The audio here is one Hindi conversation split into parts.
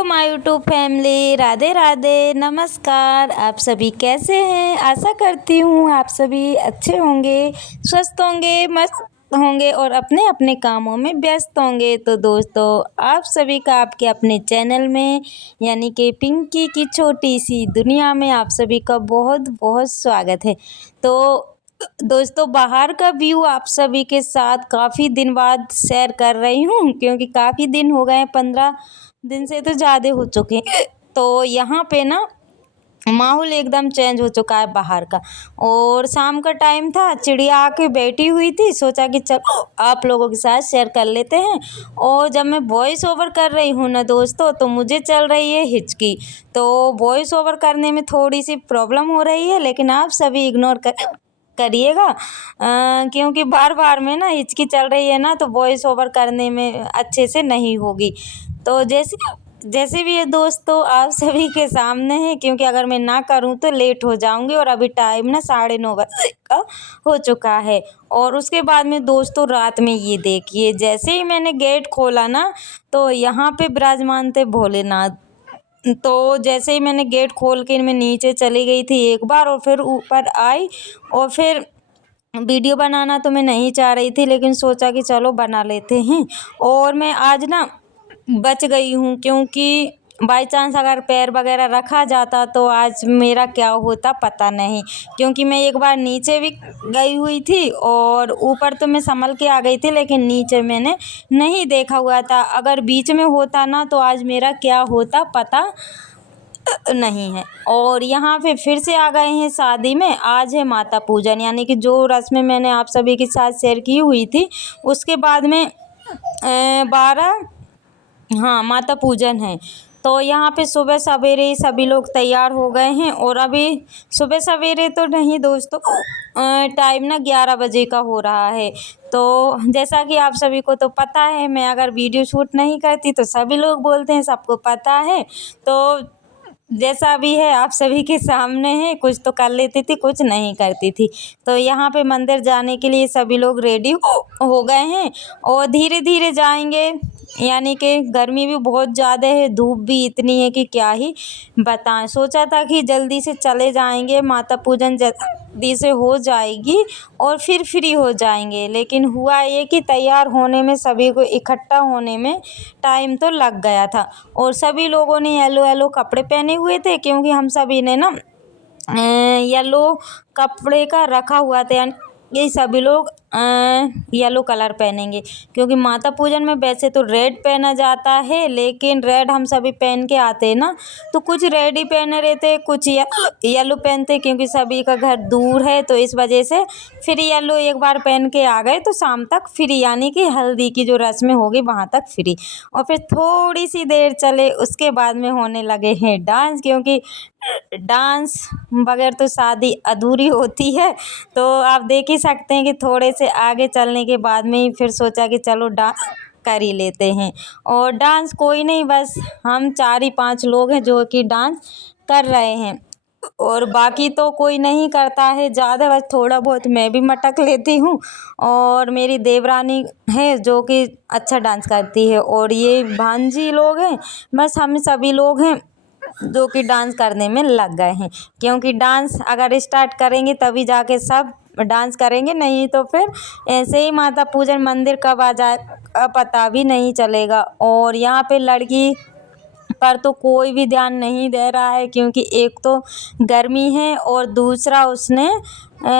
Hello my YouTube family, Radhe Radhe, नमस्कार। आप सभी कैसे हैं? आशा करती हूँ आप सभी अच्छे होंगे, स्वस्थ होंगे, मस्त होंगे और अपने अपने कामों में व्यस्त होंगे। तो दोस्तों, आप सभी का आपके अपने चैनल में यानी कि पिंकी की छोटी सी दुनिया में आप सभी का बहुत बहुत स्वागत है। तो दोस्तों, बाहर का व्यू आप सभी के साथ काफ़ी दिन बाद शेयर कर रही हूँ, क्योंकि काफ़ी दिन हो गए हैं, 15 दिन से तो ज़्यादा हो चुके हैं। तो यहाँ पे ना माहौल एकदम चेंज हो चुका है बाहर का। और शाम का टाइम था, चिड़िया आके बैठी हुई थी, सोचा कि चलो आप लोगों के साथ शेयर कर लेते हैं। और जब मैं वॉइस ओवर कर रही हूँ ना दोस्तों, तो मुझे चल रही है हिचकी। तो वॉइस ओवर करने में थोड़ी सी प्रॉब्लम हो रही है, लेकिन आप सभी इग्नोर करिएगा, क्योंकि बार बार में ना हिचकी चल रही है ना, तो वॉइस ओवर करने में अच्छे से नहीं होगी। तो जैसे जैसे भी ये दोस्तों आप सभी के सामने है, क्योंकि अगर मैं ना करूं तो लेट हो जाऊंगी। और अभी टाइम ना 9:30 का हो चुका है। और उसके बाद में दोस्तों रात में ये देखिए, जैसे ही मैंने गेट खोला ना, तो यहाँ पे विराजमान थे भोलेनाथ। तो जैसे ही मैंने गेट खोल के मैं नीचे चली गई थी एक बार, और फिर ऊपर आई। और फिर वीडियो बनाना तो मैं नहीं चाह रही थी, लेकिन सोचा कि चलो बना लेते हैं। और मैं आज ना बच गई हूँ, क्योंकि बाई चांस अगर पैर वगैरह रखा जाता तो आज मेरा क्या होता पता नहीं। क्योंकि मैं एक बार नीचे भी गई हुई थी, और ऊपर तो मैं संभल के आ गई थी, लेकिन नीचे मैंने नहीं देखा हुआ था। अगर बीच में होता ना, तो आज मेरा क्या होता पता नहीं है। और यहाँ पे फिर से आ गए हैं शादी में। आज है माता पूजन, यानी कि जो रस्में मैंने आप सभी के साथ शेयर की हुई थी, उसके बाद में 12, हाँ, माता पूजन है। तो यहाँ पे सुबह सवेरे ही सभी लोग तैयार हो गए हैं। और अभी सुबह सवेरे तो नहीं दोस्तों, टाइम ना 11 बजे का हो रहा है। तो जैसा कि आप सभी को तो पता है, मैं अगर वीडियो शूट नहीं करती तो सभी लोग बोलते हैं, सबको पता है। तो जैसा भी है आप सभी के सामने है, कुछ तो कर लेती थी, कुछ नहीं करती थी। तो यहाँ पे मंदिर जाने के लिए सभी लोग रेडी हो गए हैं, और धीरे धीरे जाएंगे। यानी कि गर्मी भी बहुत ज़्यादा है, धूप भी इतनी है कि क्या ही बताएं। सोचा था कि जल्दी से चले जाएंगे, माता पूजन जल्दी से हो जाएगी और फिर फ्री हो जाएंगे। लेकिन हुआ ये कि तैयार होने में, सभी को इकट्ठा होने में टाइम तो लग गया था। और सभी लोगों ने येलो येलो कपड़े पहने हुए थे, क्योंकि हम सभी ने ना येलो कपड़े का रखा हुआ था, यानी ये सभी लोग येलो कलर पहनेंगे। क्योंकि माता पूजन में वैसे तो रेड पहना जाता है, लेकिन रेड हम सभी पहन के आते हैं ना, तो कुछ रेड ही पहन रहे थे, कुछ येलो पहनते, क्योंकि सभी का घर दूर है, तो इस वजह से फिर येलो एक बार पहन के आ गए। तो शाम तक फ्री, यानी कि हल्दी की जो रस्में होगी वहाँ तक फ्री। और फिर थोड़ी सी देर चले, उसके बाद में होने लगे हैं डांस, क्योंकि डांस बगैर तो शादी अधूरी होती है। तो आप देख ही सकते हैं कि थोड़े से आगे चलने के बाद में ही फिर सोचा कि चलो डांस कर ही लेते हैं। और डांस कोई नहीं, बस हम 4 ही 5 लोग हैं जो कि डांस कर रहे हैं। और बाकी तो कोई नहीं करता है ज़्यादा, बस थोड़ा बहुत मैं भी मटक लेती हूँ। और मेरी देवरानी है जो कि अच्छा डांस करती है, और ये भांजी लोग हैं। बस हम सभी लोग हैं जो कि डांस करने में लग गए हैं। क्योंकि डांस अगर स्टार्ट करेंगे तभी जाके सब डांस करेंगे, नहीं तो फिर ऐसे ही माता पूजन मंदिर कब आ जाए पता भी नहीं चलेगा। और यहाँ पे लड़की पर तो कोई भी ध्यान नहीं दे रहा है, क्योंकि एक तो गर्मी है, और दूसरा उसने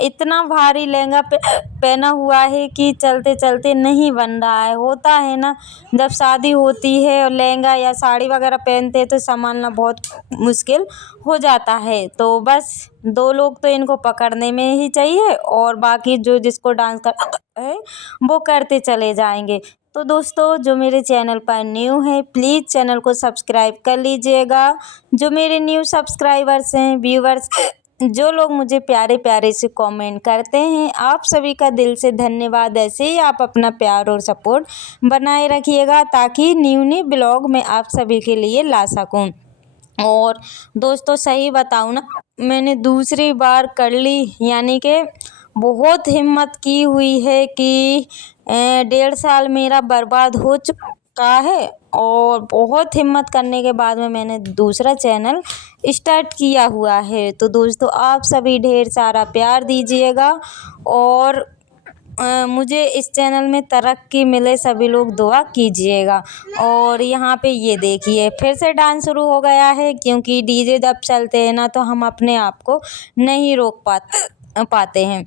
इतना भारी लहंगा पहना हुआ है कि चलते चलते नहीं बन रहा है। होता है ना, जब शादी होती है और लहंगा या साड़ी वगैरह पहनते हैं तो संभालना बहुत मुश्किल हो जाता है। तो बस 2 लोग तो इनको पकड़ने में ही चाहिए, और बाकी जो जिसको डांस करना है वो करते चले जाएंगे। तो दोस्तों, जो मेरे चैनल पर न्यू है, प्लीज़ चैनल को सब्सक्राइब कर लीजिएगा। जो मेरे न्यू सब्सक्राइबर्स हैं, व्यूवर्स, जो लोग मुझे प्यारे प्यारे से कमेंट करते हैं, आप सभी का दिल से धन्यवाद। ऐसे ही आप अपना प्यार और सपोर्ट बनाए रखिएगा, ताकि न्यू न्यू ब्लॉग मैं आप सभी के लिए ला सकूं। और दोस्तों, सही बताऊं ना, मैंने दूसरी बार कर ली, यानी कि बहुत हिम्मत की हुई है कि 1.5 साल मेरा बर्बाद हो का है और बहुत हिम्मत करने के बाद में मैंने दूसरा चैनल स्टार्ट किया हुआ है। तो दोस्तों आप सभी ढेर सारा प्यार दीजिएगा और मुझे इस चैनल में तरक्की मिले, सभी लोग दुआ कीजिएगा। और यहाँ पे ये देखिए फिर से डांस शुरू हो गया है, क्योंकि डीजे जब चलते हैं ना तो हम अपने आप को नहीं रोक पाते हैं।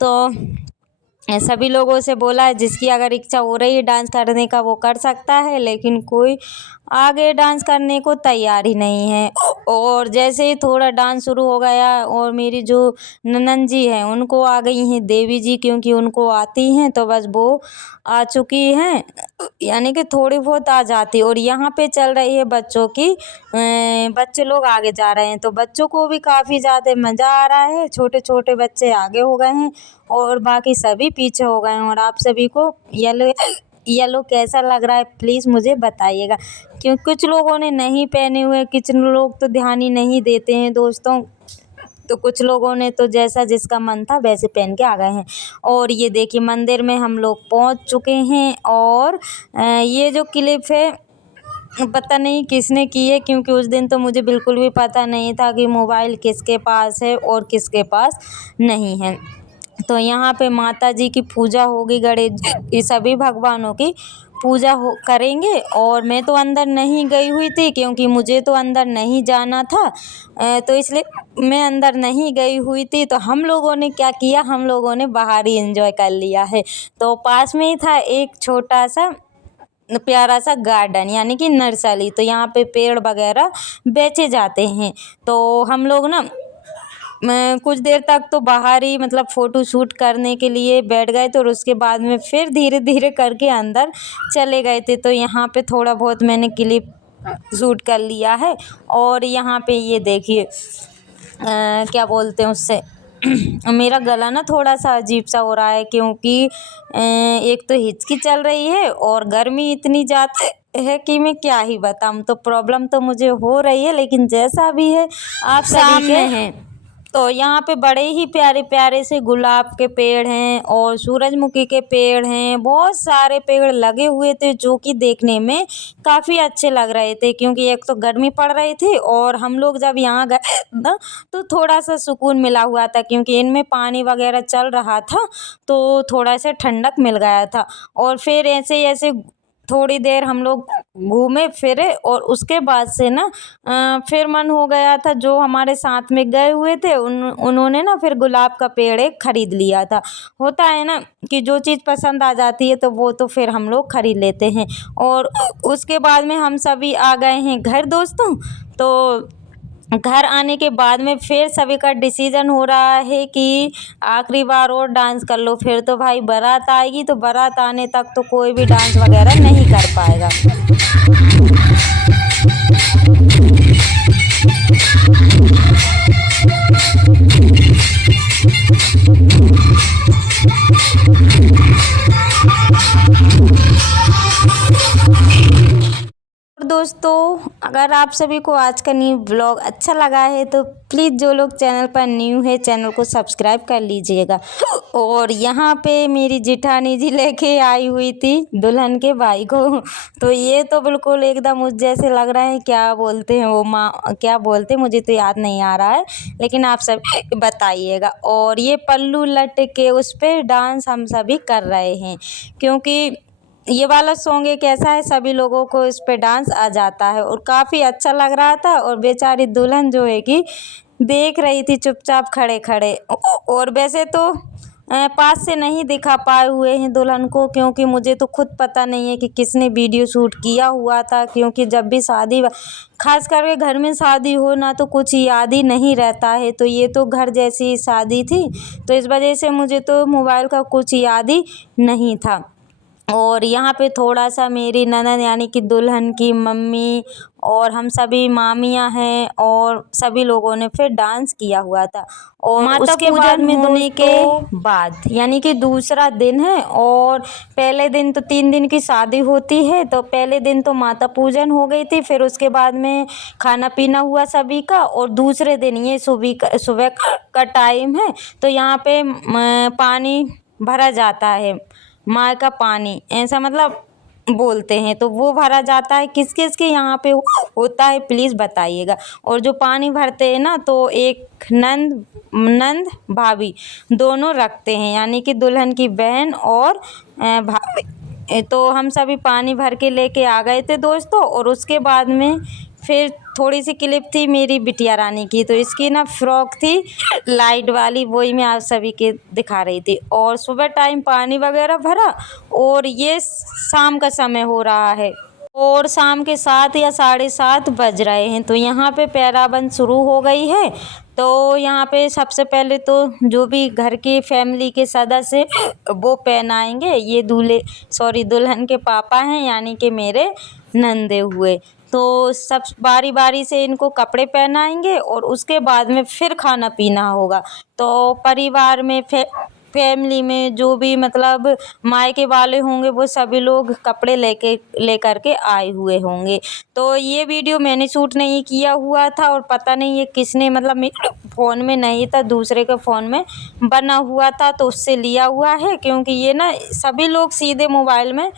तो सभी लोगों से बोला है जिसकी अगर इच्छा हो रही है डांस करने का वो कर सकता है, लेकिन कोई आगे डांस करने को तैयार ही नहीं है। और जैसे ही थोड़ा डांस शुरू हो गया और मेरी जो ननंद जी हैं उनको आ गई हैं देवी जी, क्योंकि उनको आती हैं तो बस वो आ चुकी हैं, यानी कि थोड़ी बहुत आ जाती। और यहाँ पे चल रही है बच्चों की बच्चे लोग आगे जा रहे हैं तो बच्चों को भी काफ़ी ज़्यादा मज़ा आ रहा है। छोटे छोटे बच्चे आगे हो गए हैं और बाकी सभी पीछे हो गए हैं। और आप सभी को येलो कैसा लग रहा है प्लीज़ मुझे बताइएगा, क्योंकि कुछ लोगों ने नहीं पहने हुए, कुछ लोग तो ध्यान ही नहीं देते हैं दोस्तों। तो कुछ लोगों ने तो जैसा जिसका मन था वैसे पहन के आ गए हैं। और ये देखिए मंदिर में हम लोग पहुंच चुके हैं। और ये जो क्लिप है पता नहीं किसने की है, क्योंकि उस दिन तो मुझे बिल्कुल भी पता नहीं था कि मोबाइल किसके पास है और किसके पास नहीं है। तो यहाँ पे माता जी की पूजा होगी, गणेश जी की, सभी भगवानों की पूजा हो करेंगे। और मैं तो अंदर नहीं गई हुई थी क्योंकि मुझे तो अंदर नहीं जाना था, तो इसलिए मैं अंदर नहीं गई हुई थी। तो हम लोगों ने क्या किया, हम लोगों ने बाहर ही एंजॉय कर लिया है। तो पास में ही था एक छोटा सा प्यारा सा गार्डन, यानी कि नर्सरी। तो यहाँ पे पेड़ वगैरह बेचे जाते हैं। तो हम लोग ना मैं कुछ देर तक तो बाहर ही मतलब फ़ोटो शूट करने के लिए बैठ गए थे और उसके बाद में फिर धीरे धीरे करके अंदर चले गए थे। तो यहाँ पे थोड़ा बहुत मैंने क्लिप शूट कर लिया है। और यहाँ पे ये देखिए क्या बोलते हैं उससे मेरा गला ना थोड़ा सा अजीब सा हो रहा है, क्योंकि एक तो हिचकी चल रही है और गर्मी इतनी ज़्यादा है कि मैं क्या ही बताऊँ। तो प्रॉब्लम तो मुझे हो रही है, लेकिन जैसा भी है आप सामने हैं। तो यहाँ पे बड़े ही प्यारे प्यारे से गुलाब के पेड़ हैं और सूरजमुखी के पेड़ हैं, बहुत सारे पेड़ लगे हुए थे जो कि देखने में काफ़ी अच्छे लग रहे थे। क्योंकि एक तो गर्मी पड़ रही थी और हम लोग जब यहाँ गए ना तो थोड़ा सा सुकून मिला हुआ था, क्योंकि इनमें पानी वगैरह चल रहा था तो थोड़ा सा ठंडक मिल गया था। और फिर ऐसे ऐसे थोड़ी देर हम लोग घूमे फिरे और उसके बाद से ना फिर मन हो गया था, जो हमारे साथ में गए हुए थे उन्होंने ना फिर गुलाब का पेड़ एक खरीद लिया था। होता है ना कि जो चीज़ पसंद आ जाती है तो वो तो फिर हम लोग खरीद लेते हैं। और उसके बाद में हम सभी आ गए हैं घर दोस्तों। तो घर आने के बाद में फिर सभी का डिसीजन हो रहा है कि आखिरी बार और डांस कर लो, फिर तो भाई बारात आएगी। तो बारात आने तक तो कोई भी डांस वगैरह नहीं कर पाएगा। और दोस्तों अगर आप सभी को आज का न्यू ब्लॉग अच्छा लगा है तो प्लीज़ जो लोग चैनल पर न्यू है चैनल को सब्सक्राइब कर लीजिएगा। और यहाँ पे मेरी जिठानी जी लेके आई हुई थी दुल्हन के भाई को। तो ये तो बिल्कुल एकदम उस जैसे लग रहा है, क्या बोलते हैं वो माँ, क्या बोलते हैं मुझे तो याद नहीं आ रहा है, लेकिन आप सब बताइएगा। और ये पल्लू लट के उस पर डांस हम सभी कर रहे हैं, क्योंकि ये वाला सॉन्ग एक ऐसा है सभी लोगों को इस पे डांस आ जाता है। और काफ़ी अच्छा लग रहा था। और बेचारी दुल्हन जो है कि देख रही थी चुपचाप खड़े खड़े। और वैसे तो पास से नहीं दिखा पाए हुए हैं दुल्हन को, क्योंकि मुझे तो खुद पता नहीं है कि किसने वीडियो शूट किया हुआ था। क्योंकि जब भी शादी खास करके घर में शादी हो ना तो कुछ याद ही नहीं रहता है। तो ये तो घर जैसी शादी थी, तो इस वजह से मुझे तो मोबाइल का कुछ याद ही नहीं था। और यहाँ पे थोड़ा सा मेरी ननद यानी कि दुल्हन की मम्मी और हम सभी मामियाँ हैं और सभी लोगों ने फिर डांस किया हुआ था। और माता उसके बाद में होने के बाद यानी कि दूसरा दिन है। और पहले दिन तो 3 दिन की शादी होती है, तो पहले दिन तो माता पूजन हो गई थी, फिर उसके बाद में खाना पीना हुआ सभी का। और दूसरे दिन ये सुबह का टाइम है, तो यहाँ पे पानी भरा जाता है, माँ का पानी, ऐसा मतलब बोलते हैं, तो वो भरा जाता है। किस किस के यहाँ पे होता है प्लीज़ बताइएगा। और जो पानी भरते हैं ना, तो एक नंद भाभी दोनों रखते हैं, यानी कि दुल्हन की बहन और भाभी। तो हम सभी पानी भर के लेके आ गए थे दोस्तों। और उसके बाद में फिर थोड़ी सी क्लिप थी मेरी बिटिया रानी की, तो इसकी ना फ्रॉक थी लाइट वाली, वही मैं आप सभी के दिखा रही थी। और सुबह टाइम पानी वगैरह भरा, और ये शाम का समय हो रहा है और शाम के 7 या 7:30 बज रहे हैं। तो यहाँ पे पैराबंद शुरू हो गई है। तो यहाँ पे सबसे पहले तो जो भी घर की फैमिली के सदस्य वो पहनाएंगे, ये दुल्हन के पापा हैं, यानी कि मेरे नंदे हुए। तो सब बारी बारी से इनको कपड़े पहनाएंगे और उसके बाद में फिर खाना पीना होगा। तो परिवार में फैमिली में जो भी मतलब मायके वाले होंगे वो सभी लोग कपड़े लेकर के आए हुए होंगे। तो ये वीडियो मैंने शूट नहीं किया हुआ था, और पता नहीं ये किसने, मतलब मेरे फ़ोन में नहीं था, दूसरे के फ़ोन में बना हुआ था, तो उससे लिया हुआ है। क्योंकि ये ना सभी लोग सीधे मोबाइल में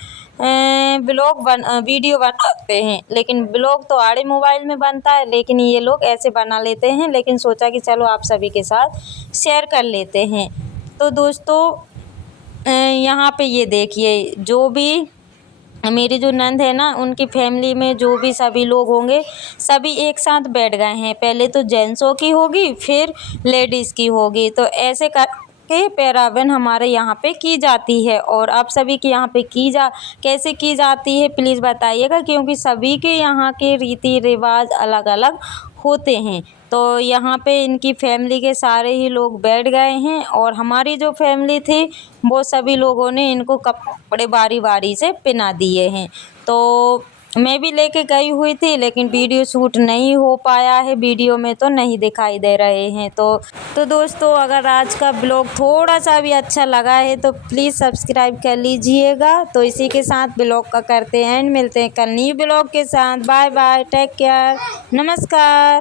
वीडियो बनाते हैं, लेकिन ब्लॉग तो आड़े मोबाइल में बनता है, लेकिन ये लोग ऐसे बना लेते हैं। लेकिन सोचा कि चलो आप सभी के साथ शेयर कर लेते हैं। तो दोस्तों यहाँ पे ये देखिए, जो भी मेरी जो नंद है ना, उनकी फैमिली में जो भी सभी लोग होंगे सभी एक साथ बैठ गए हैं। पहले तो जेंट्सों की होगी, फिर लेडीज़ की होगी। तो ऐसे करके पैराबन हमारे यहाँ पे की जाती है। और आप सभी के यहाँ पे कैसे की जाती है प्लीज़ बताइएगा, क्योंकि सभी के यहाँ के रीति रिवाज अलग अलग होते हैं। तो यहाँ पे इनकी फैमिली के सारे ही लोग बैठ गए हैं, और हमारी जो फैमिली थी वो सभी लोगों ने इनको कपड़े बारी बारी से पहना दिए हैं। तो मैं भी लेके गई हुई थी, लेकिन वीडियो शूट नहीं हो पाया है, वीडियो में तो नहीं दिखाई दे रहे हैं। तो दोस्तों, अगर आज का ब्लॉग थोड़ा सा भी अच्छा लगा है तो प्लीज़ सब्सक्राइब कर लीजिएगा। तो इसी के साथ ब्लॉग का करते हैं एंड, मिलते हैं कल न्यू ब्लॉग के साथ। बाय बाय, टेक केयर, नमस्कार।